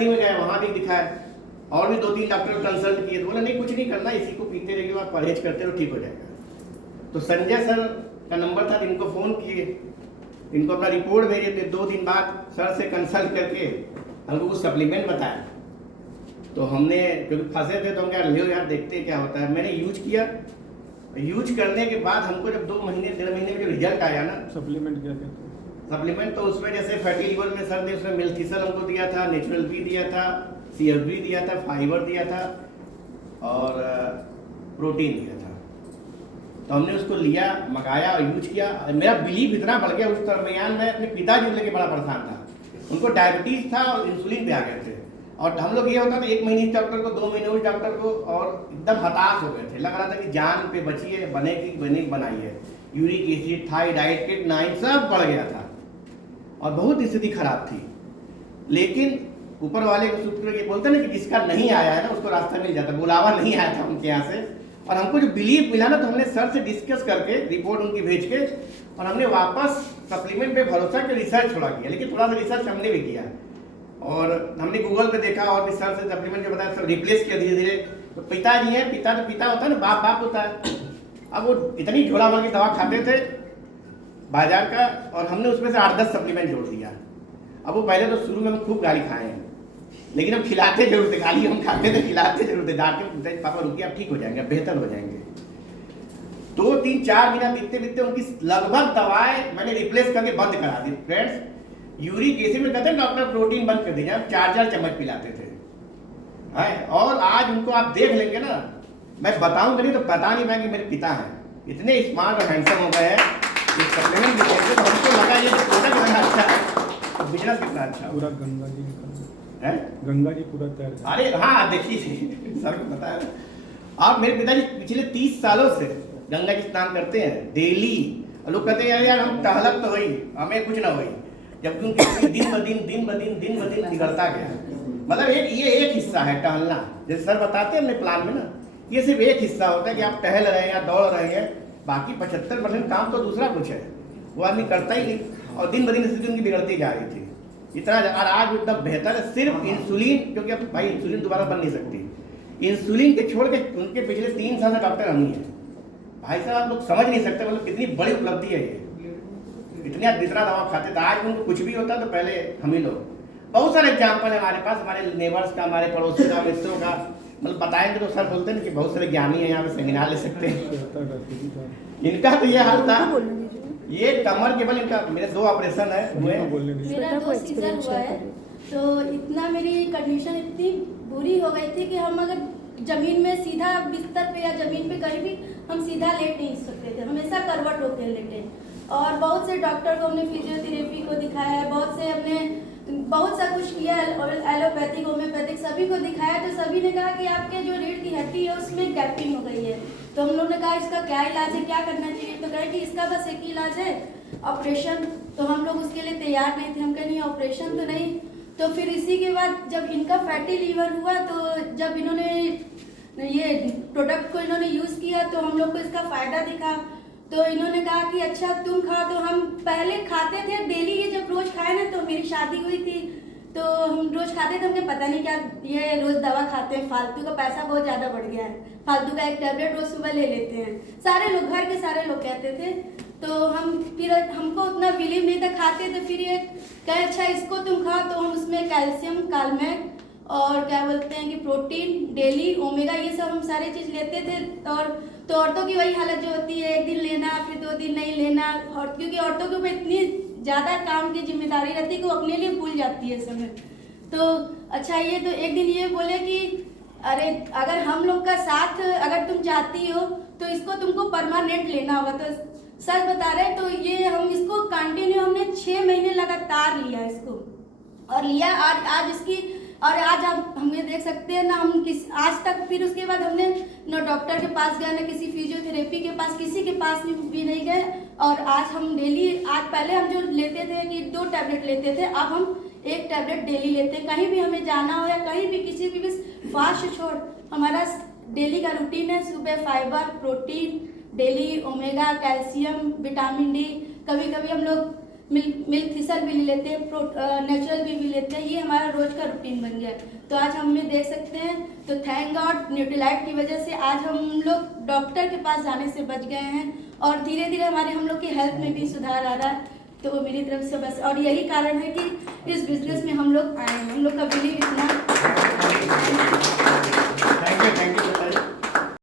में गए, वहाँ भी दिखाया और भी 2-3 डॉक्टर कंसल्ट किए तो बोला नहीं कुछ नहीं करना, इसी को पीते रहिए, आप परहेज करते रहो ठीक हो जाएगा। तो संजय सर का नंबर था, इनको फ़ोन किए, इनको अपना रिपोर्ट भेजे थे। 2 दिन बाद सर से कंसल्ट करके हमको कुछ सप्लीमेंट बताया। तो हमने क्योंकि फंसे थे तो हम क्या लियो यार देखते हैं क्या होता है। मैंने यूज किया, यूज करने के बाद हमको जब 2 महीने 1.5 महीने में जो रिजल्ट आया ना। सप्लीमेंट क्या कहते हैं? सप्लीमेंट तो उसमें जैसे फैटी लिवर में सर ने उसमें मिल्थिसल हमको दिया था, नेचुरल बी दिया था, CFB दिया था, फाइबर दिया था और प्रोटीन दिया था। तो हमने उसको लिया, मंगाया और यूज किया। मेरा बिलीव इतना बढ़ गया उस दरमियान में अपने पिताजी को लेके बड़ा परेशान था। उनको डायबिटीज था और इंसुलिन पे आ गए थे। और हम लोग ये होता था 1 महीने इस डॉक्टर को, 2 महीने उस डॉक्टर को, और एकदम हताश हो गए थे। लग रहा था कि जान पे बची है, बनेगी बनाई है। यूरिक एसिड, थायराइड, किडनी सब बढ़ गया था और बहुत स्थिति खराब थी। लेकिन ऊपर वाले को शुक्र, ये बोलते ना कि जिसका नहीं आया है ना उसको रास्ता मिल जाता, बुलावा नहीं आया था उनके यहाँ से। और हमको जो बिलीव मिला ना तो हमने सर से डिस्कस करके रिपोर्ट उनकी भेज के और हमने वापस सप्लीमेंट पे भरोसा के रिसर्च थोड़ा किया। लेकिन थोड़ा सा रिसर्च हमने भी किया और हमने गूगल पे देखा और भी सर से सप्लीमेंट जो बताया सब रिप्लेस किया धीरे धीरे। तो पिताजी हैं, पिता तो पिता होता है ना, बाप बाप होता है। अब वो इतनी झोला भर की दवा खाते थे बाजार का और हमने उसमें से 8-10 सप्लीमेंट जोड़ दिया। अब वो पहले तो शुरू में हम खूब गाली खाए हैं, लेकिन हम खिलाते जरूर थे। गाली हम खाते थे, खिलाते जरूर थे। डांटे पापा रुकिए आप ठीक हो जाएंगे, बेहतर हो जाएंगे। 2-3-4 महीना बीतते बीतते उनकी लगभग दवाएं मैंने रिप्लेस करके बंद करा दी। फ्रेंड्स, यूरिक एसिड में कहते हैं डॉक्टर प्रोटीन बंद कर दीजिए, 4-4 चम्मच पिलाते थे। और आज उनको आप देख लेंगे ना, मैं बताऊंगा नहीं तो पता नहीं पाएंगे मेरे पिता हैं, इतने स्मार्ट और हैंडसम हो गए हैं। ये सप्लीमेंट भी कहते तो हमको लगा ये प्रोडक्ट कितना अच्छा है, बिजनेस कितना अच्छा पूरा गंगा जी है। गंगा जी पूरा तैयार। अरे हाँ देखिए सर को पता है। आप मेरे पिताजी पिछले 30 सालों से गंगा जी स्नान करते हैं डेली। और लोग कहते हैं यार हम टहलक तो हुई, हमें कुछ ना हुई, जबकि उनके दिन ब दिन बिगड़ता गया। मतलब ये एक हिस्सा है टहलना, जैसे सर बताते हैं अपने प्लान में ना, ये सिर्फ एक हिस्सा होता है कि आप टहल रहे हैं या दौड़ रहे हैं। बाकी 75% काम तो दूसरा कुछ है, वो आदमी करता ही नहीं। और दिन ब दिन स्थिति उनकी बिगड़ती जा रही थी इतना। और आज एकदम बेहतर है। सिर्फ इंसुलिन, क्योंकि अब भाई इंसुलिन दोबारा बन नहीं सकती। इंसुलिन के छोड़ के उनके पिछले 3 साल से डॉक्टर हम ही हैं। भाई साहब आप लोग समझ नहीं सकते, मतलब कितनी बड़ी उपलब्धि है ये। इतना जितना दवा खाते थे, आज उनको कुछ भी होता तो पहले हम ही लोग। बहुत सारे एग्जाम्पल है हमारे पास, हमारे नेबर्स का, हमारे पड़ोसी का, मित्रों का। मतलब बताएंगे तो सर बोलते हैं कि बहुत सारे ज्ञानी है यहाँ पे, सेमिनार ले सकते हैं। इनका तो ये हाल था, ये कमर के बल इनका, मेरे 2 ऑपरेशन है हुए। मेरा 2 सीजन हुआ है। तो इतना मेरी कंडीशन इतनी बुरी हो गई थी कि हम अगर जमीन में सीधा बिस्तर पे या जमीन पे कहीं भी हम सीधा लेट नहीं सकते थे, हमेशा करवट होकर लेटे। और बहुत से डॉक्टर को हमने फिजियोथेरेपी को दिखाया है, बहुत सा कुछ किया, और एलोपैथिक, होम्योपैथिक सभी को दिखाया। तो सभी ने कहा कि आपके जो रीढ़ की हड्डी है उसमें गैपिंग हो गई है। तो हम लोग ने कहा इसका क्या इलाज है, क्या करना चाहिए। तो कहे कि इसका बस एक ही इलाज है, ऑपरेशन। तो हम लोग उसके लिए तैयार नहीं थे, हम कहे नहीं ऑपरेशन तो नहीं। तो फिर इसी के बाद जब इनका फैटी लीवर हुआ, तो जब इन्होंने ये प्रोडक्ट को इन्होंने यूज़ किया तो हम लोग को इसका फ़ायदा दिखा। तो इन्होंने कहा कि अच्छा तुम खाओ। तो हम पहले खाते थे डेली, ये जब रोज़ खाए ना, तो मेरी शादी हुई थी तो हम रोज़ खाते थे। हमें पता नहीं क्या ये रोज़ दवा खाते हैं, फालतू का पैसा बहुत ज़्यादा बढ़ गया है, फालतू का एक टैबलेट रोज़ सुबह ले लेते हैं। सारे लोग, घर के सारे लोग कहते थे। तो हम फिर हमको उतना बिलीव नहीं था, खाते थे। फिर ये कहे अच्छा इसको तुम खाओ। तो हम उसमें कैल्शियम, कालमेट और क्या बोलते हैं कि प्रोटीन, डेली, ओमेगा, ये सब हम सारी चीज़ लेते थे। और तो औरतों की वही हालत जो होती है, एक दिन लेना फिर 2 दिन नहीं लेना। और क्योंकि औरतों के ऊपर इतनी ज़्यादा काम की जिम्मेदारी रहती है कि वो अपने लिए भूल जाती है समय। तो अच्छा ये तो एक दिन ये बोले कि अरे अगर हम लोग का साथ अगर तुम चाहती हो तो इसको तुमको परमानेंट लेना होगा। तो सच बता रहे, तो ये हम इसको कंटिन्यू हमने 6 महीने लगातार लिया इसको, और लिया आज इसकी। और आज आप हमें देख सकते हैं ना, हम आज तक फिर उसके बाद हमने न डॉक्टर के पास गए, न किसी फिजियोथेरेपी के पास, किसी के पास भी नहीं गए। और आज हम डेली, आज पहले हम जो लेते थे कि 2 टैबलेट लेते थे, अब हम 1 टैबलेट डेली लेते हैं। कहीं भी हमें जाना हो या कहीं भी किसी भी फास्ट छोड़, हमारा डेली का रूटीन है सुबह fibre, protein, daily omega, calcium, vitamin D. कभी कभी हम लोग मिल्क थिसल भी ले लेते हैं, नेचुरल भी लेते हैं। ये हमारा रोज का रूटीन बन गया है। तो आज हमें देख सकते हैं, तो थैंक गॉड न्यूट्रीलाइट की वजह से आज हम लोग डॉक्टर के पास जाने से बच गए हैं और धीरे धीरे हमारे हम लोग की हेल्थ में भी सुधार आ रहा है। तो मेरी तरफ से बस, और यही कारण है कि इस बिजनेस में हम लोग आए हैं। हम लोग का बिलीव इतना